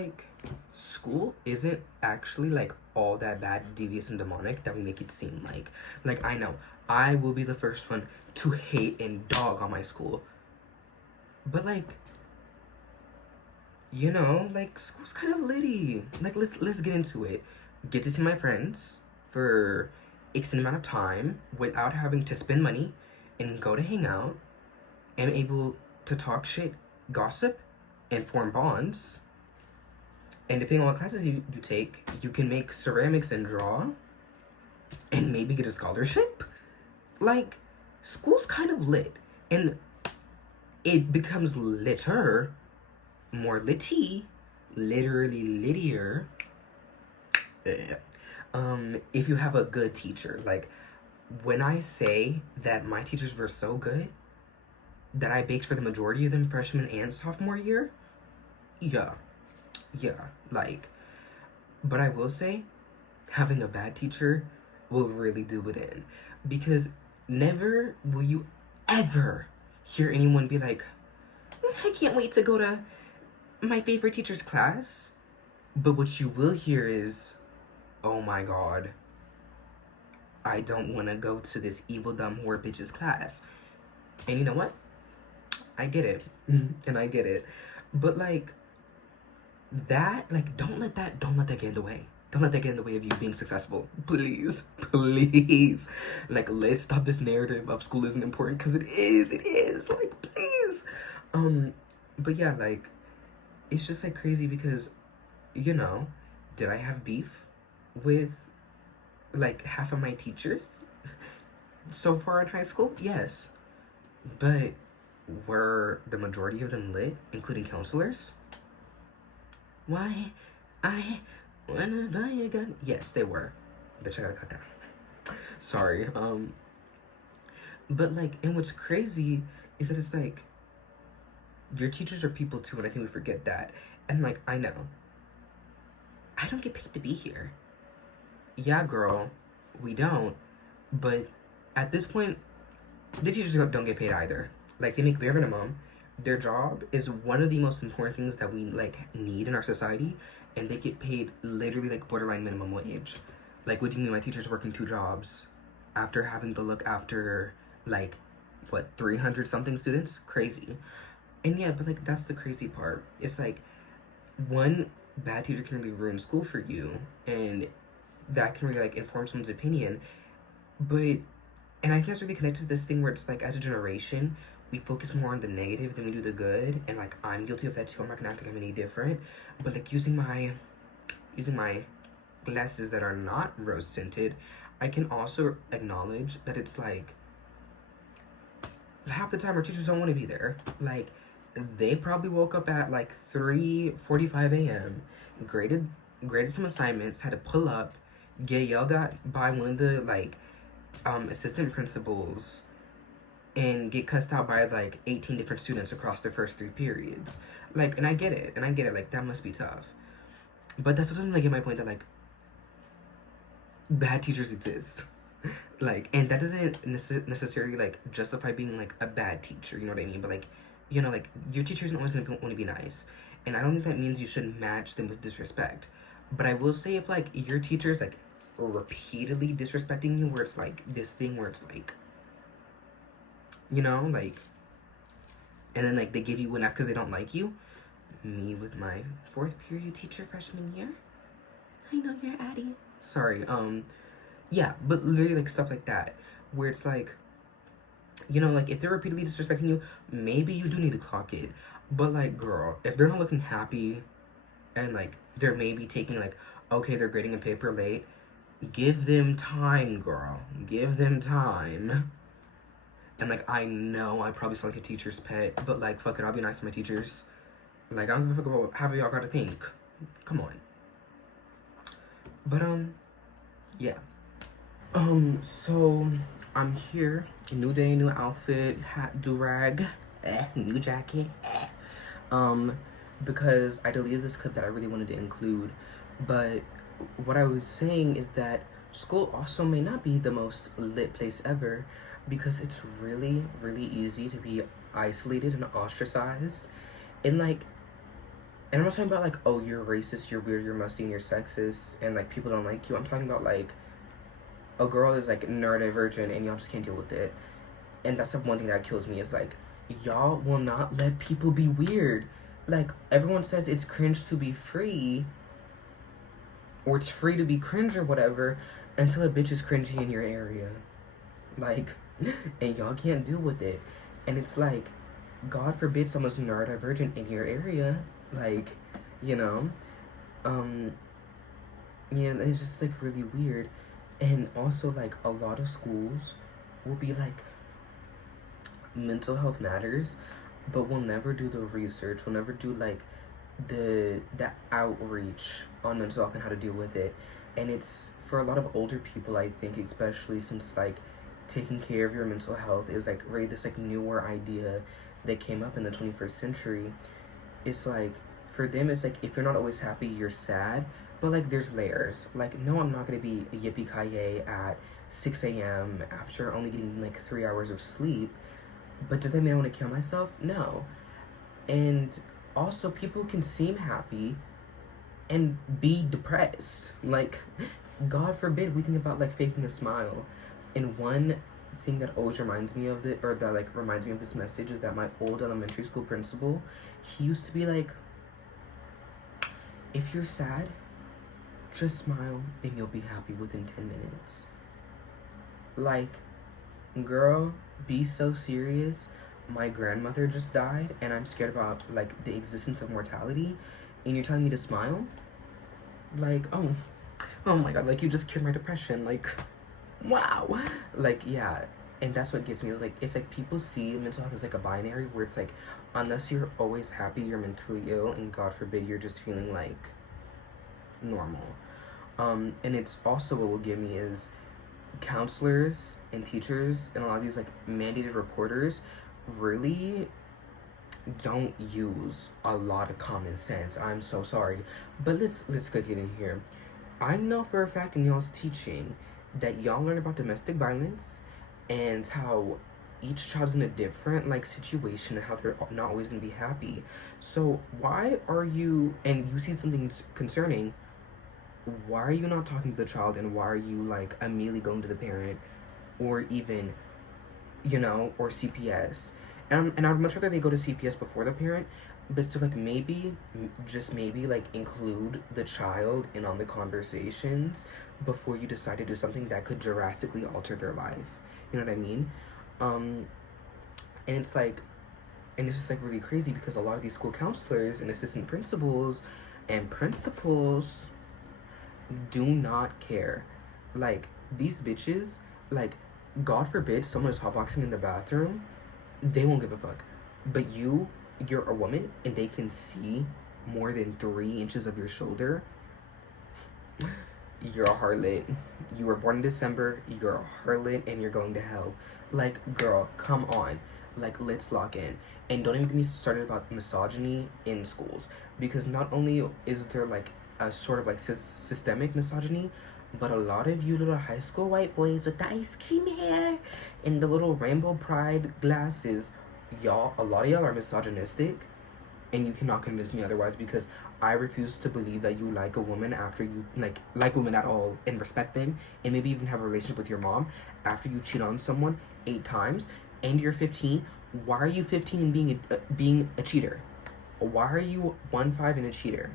Like, school isn't actually like all that bad, devious, and demonic that we make it seem like. Like, I know I will be the first one to hate and dog on my school, but like, like school's kind of litty. Like, let's get into it. Get to see my friends for X amount of time without having to spend money and go to hang out. Am able to talk shit, gossip, and form bonds. And depending on what classes you take, you can make ceramics and draw and maybe get a scholarship. Like, school's kind of lit. And it becomes litter, more litty, literally littier. If you have a good teacher. Like, when I say that my teachers were so good that I baked for the majority of them freshman and sophomore year, yeah, like, but I will say, having a bad teacher will really do it in. Because never will you ever hear anyone be like, I can't wait to go to my favorite teacher's class. But what you will hear is, oh my god, I don't want to go to this evil, dumb, whore bitch's class. And you know what? I get it. And I get it. But like, don't let that get in the way. Don't let that get in the way of you being successful. Please. Like, let's stop this narrative of school isn't important, because it is. Like, please. But yeah, like, it's just like crazy because, did I have beef with like half of my teachers so far in high school? Yes. But were the majority of them lit, including counselors? Why, I wanna buy a gun. Yes, they were. Bitch, I gotta cut that. Sorry. But like, and what's crazy is that it's like, your teachers are people too, and I think we forget that. And like, I know, I don't get paid to be here. Yeah, girl, we don't. But at this point, the teachers don't get paid either. Like, they make bare minimum. Their job is one of the most important things that we like need in our society, and they get paid literally like borderline minimum wage. Like, what do you mean my teacher's working 2 jobs after having to look after like, what, 300 something students? Crazy. And yeah, but like, that's the crazy part. It's like, one bad teacher can really ruin school for you, and that can really like inform someone's opinion. But, and I think that's really connected to this thing where it's like, as a generation, we focus more on the negative than we do the good. And like, I'm guilty of that too. I'm not gonna act like I'm any different. But like, using my glasses that are not rose tinted, I can also acknowledge that it's like, half the time our teachers don't want to be there. Like, they probably woke up at like 3:45 a.m., graded some assignments, had to pull up, get yelled at by one of the like assistant principals, and get cussed out by like 18 different students across the first 3 periods. Like, and I get it, like, that must be tough. But that still doesn't like get my point that like, bad teachers exist. Like, and that doesn't necessarily like justify being like a bad teacher, you know what I mean? But like, like, your teacher isn't always gonna want to be nice, and I don't think that means you should match them with disrespect. But I will say, if like your teacher's like repeatedly disrespecting you, where it's like this thing where it's like, like, and then like they give you an F because they don't like you. Me with my 4th period teacher freshman year. I know you're Addie. Sorry. Yeah, but literally like stuff like that, where it's like, like, if they're repeatedly disrespecting you, maybe you do need to clock it. But like, girl, if they're not looking happy, and like they're maybe taking like, okay, they're grading a paper late, give them time, girl. Give them time. And like, I know I probably sound like a teacher's pet, but like, fuck it, I'll be nice to my teachers. Like, I don't give a fuck about how y'all gotta think. Come on. But yeah. So I'm here, new day, new outfit, hat, do-rag, new jacket, because I deleted this clip that I really wanted to include. But what I was saying is that school also may not be the most lit place ever, because it's really, really easy to be isolated and ostracized. And like, And I'm not talking about like, oh, you're racist, you're weird, you're musty, and you're sexist, and like people don't like you. I'm talking about like a girl is like neurodivergent and y'all just can't deal with it. And that's the one thing that kills me is like, y'all will not let people be weird. Like, everyone says it's cringe to be free, or it's free to be cringe or whatever, until a bitch is cringy in your area. Like, and y'all can't deal with it. And it's like, God forbid someone's neurodivergent in your area. Like, you know? Yeah, it's just like really weird. And also, like, a lot of schools will be like, mental health matters, but we'll never do the research. We'll never do like the outreach on mental health and how to deal with it. And it's for a lot of older people, I think, especially since like taking care of your mental health is like really this like newer idea that came up in the 21st century. It's like for them, it's like if you're not always happy, you're sad. But like there's layers. Like, no, I'm not gonna be a yippee ki at 6 a.m. after only getting like 3 hours of sleep. But does that mean I want to kill myself? No. And also, people can seem happy and be depressed. Like, God forbid we think about like faking a smile. And one thing that always reminds me of it, or that like reminds me of this message, is that my old elementary school principal, he used to be like, if you're sad, just smile and you'll be happy within 10 minutes. Like, girl, be so serious. My grandmother just died and I'm scared about like the existence of mortality, and you're telling me to smile? Like, oh my god, like you just cured my depression. Like, wow. Like, yeah. And that's what gets me. It's like people see mental health as like a binary where it's like, unless you're always happy, you're mentally ill, and God forbid you're just feeling like normal. And it's also what will give me is counselors and teachers and a lot of these like mandated reporters really don't use a lot of common sense. I'm so sorry, but let's get in here. I know for a fact in y'all's teaching that y'all learn about domestic violence and how each child's in a different like situation and how they're not always gonna be happy. So why are you, and you see something concerning, why are you not talking to the child, and why are you like immediately going to the parent, or even, you know, or CPS? And I'd much rather they go to CPS before the parent, but still like maybe, just maybe like include the child in on the conversations before you decide to do something that could drastically alter their life. You know what I mean? And it's like, and it's just like really crazy because a lot of these school counselors and assistant principals and principals do not care. Like, these bitches, like, God forbid someone is hotboxing in the bathroom, they won't give a fuck. But you're a woman and they can see more than 3 inches of your shoulder, you're a harlot. You were born in December, you're a harlot, and you're going to hell. Like, girl, come on. Like, let's lock in. And don't even get me started about misogyny in schools, because not only is there like a sort of like systemic misogyny, but a lot of you little high school white boys with the ice cream hair and the little rainbow pride glasses, y'all, a lot of y'all are misogynistic, and you cannot convince me otherwise, because I refuse to believe that you like a woman after you like women at all and respect them and maybe even have a relationship with your mom after you cheat on someone 8 times and you're 15. Why are you 15 and being a cheater? Why are you 1'5" and a cheater?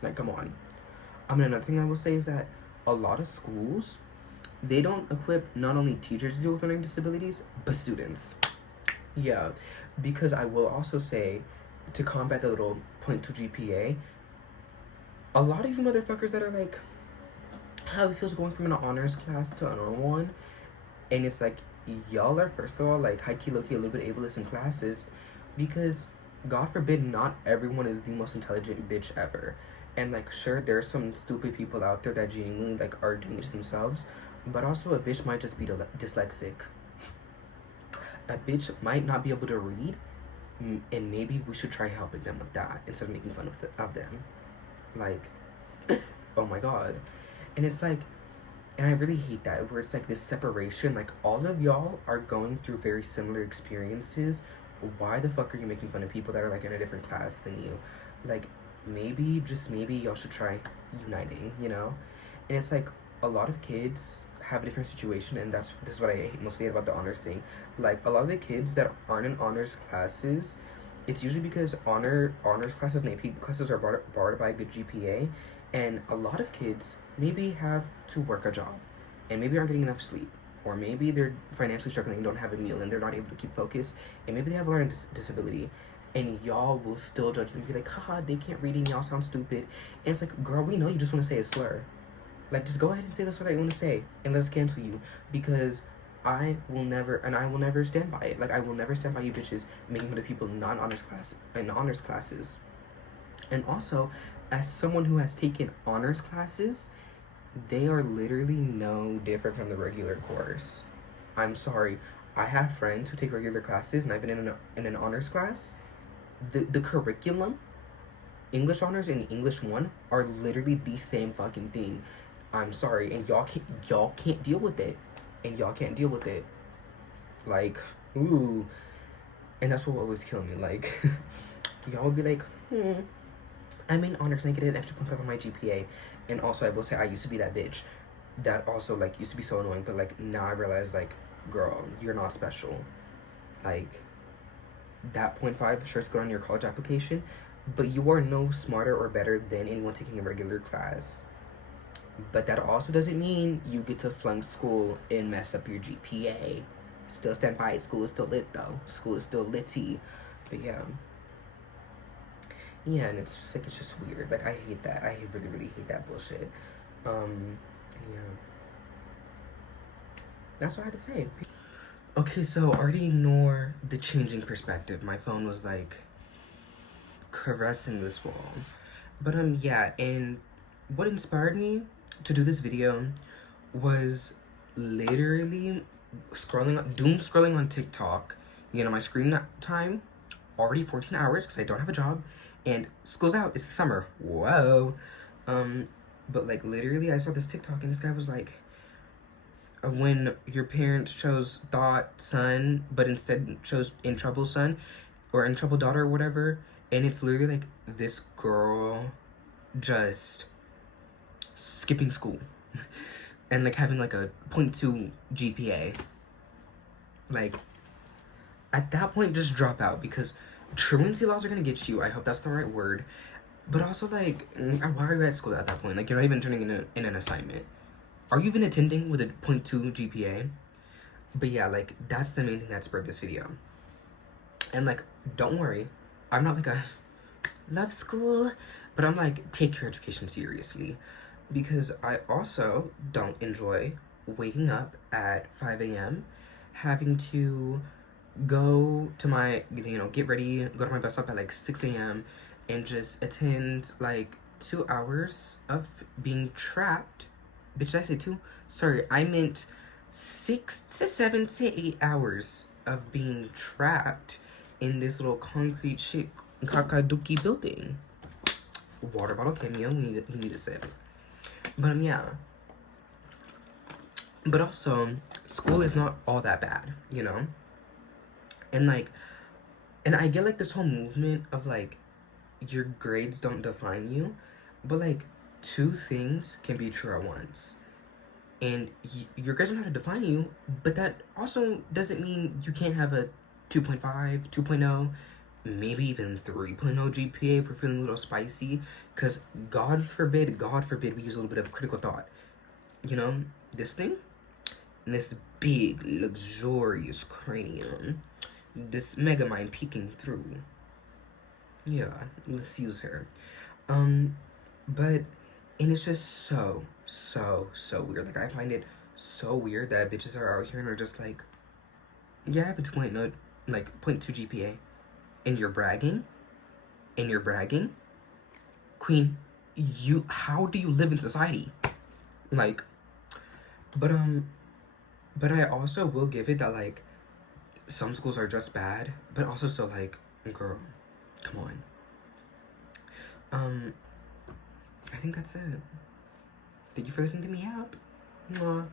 Like, come on. Another thing I will say is that a lot of schools, they don't equip not only teachers to deal with learning disabilities, but students. Yeah, because I will also say, to combat the little 0.2 GPA, a lot of you motherfuckers that are like, how it feels going from an honors class to a normal one, and it's like, y'all are first of all like high-key, low-key, a little bit ableist in classes, because God forbid not everyone is the most intelligent bitch ever. And like, sure, there's some stupid people out there that genuinely like are doing it to themselves, but also a bitch might just be dyslexic. A bitch might not be able to read, and maybe we should try helping them with that instead of making fun of them. Like, oh my god. And it's like, and I really hate that, where it's like this separation, like all of y'all are going through very similar experiences. Why the fuck are you making fun of people that are like in a different class than you? Like, maybe, just maybe, y'all should try uniting, you know? And it's like, a lot of kids have a different situation, and this is what I mostly hate about the honors thing. Like, a lot of the kids that aren't in honors classes, it's usually because honors classes and AP classes are barred by a good GPA, and a lot of kids maybe have to work a job, and maybe aren't getting enough sleep, or maybe they're financially struggling and don't have a meal, and they're not able to keep focus, and maybe they have a learning disability, and y'all will still judge them, be like, haha, they can't read and y'all sound stupid. And it's like, girl, we know you just want to say a slur. Like, just go ahead and say the slur that you want to say, and let's cancel you, because I will never stand by it. Like, I will never stand by you bitches making fun of people in honors classes. And also, as someone who has taken honors classes, they are literally no different from the regular course. I'm sorry. I have friends who take regular classes, and I've been in an honors class. The curriculum, English honors and English 1, are literally the same fucking thing. I'm sorry, and y'all can't deal with it. And y'all can't deal with it. Like, ooh. And that's what will always kill me. Like, y'all would be like, I'm in honors and I get an extra 0.5 on my GPA. And also, I will say, I used to be that bitch. That also, like, used to be so annoying. But, like, now I realize, like, girl, you're not special. Like, that 0.5 sure is good on your college application. But you are no smarter or better than anyone taking a regular class. But that also doesn't mean you get to flunk school and mess up your GPA. Still stand by it. School is still lit, though. School is still litty. But yeah. Yeah, and it's just, like, it's just weird. Like, I hate that. I really, really hate that bullshit. Yeah. That's what I had to say. Okay, so already ignore the changing perspective. My phone was, like, caressing this wall. But, yeah, and what inspired me to do this video was literally doom scrolling on TikTok. You know, my screen time already 14 hours because I don't have a job, and school's out. It's the summer. Whoa. But like literally, I saw this TikTok, and this guy was like, when your parents chose thought son, but instead chose in trouble son, or in trouble daughter, or whatever. And it's literally like this girl just skipping school and like having like a 0.2 GPA. Like, at that point, just drop out, because truancy laws are gonna get you. I hope that's the right word. But also, like, why are you at school at that point? Like, you're not even turning in an assignment. Are you even attending with a 0.2 GPA? But yeah, like, that's the main thing that spurred this video. And like, don't worry, I'm not like a love school, but I'm like, take your education seriously. Because I also don't enjoy waking up at 5 a.m., having to go to my, get ready, go to my bus stop at like 6 a.m., and just attend like 2 hours of being trapped. Bitch, did I say 2? Sorry, I meant 6 to 7 to 8 hours of being trapped in this little concrete shit kakaduki building. Water bottle cameo, we need a sip. But yeah. But also, school is not all that bad, you know? And like, and I get like this whole movement of like, your grades don't define you, but like, 2 things can be true at once. And your grades don't have to define you, but that also doesn't mean you can't have a 2.5, 2.0, maybe even 3.0 GPA if we're feeling a little spicy. Because God forbid we use a little bit of critical thought. You know, this thing, and this big, luxurious cranium, this mega mind peeking through. Yeah, let's use her. But, and it's just so weird. Like, I find it so weird that bitches are out here and are just like, yeah, I have a 2.0, like, 0.2 GPA, and you're bragging? Queen, how do you live in society? Like, but I also will give it that, like, some schools are just bad, but also so, like, girl, come on. I think that's it. Thank you for listening to me out. Mwah.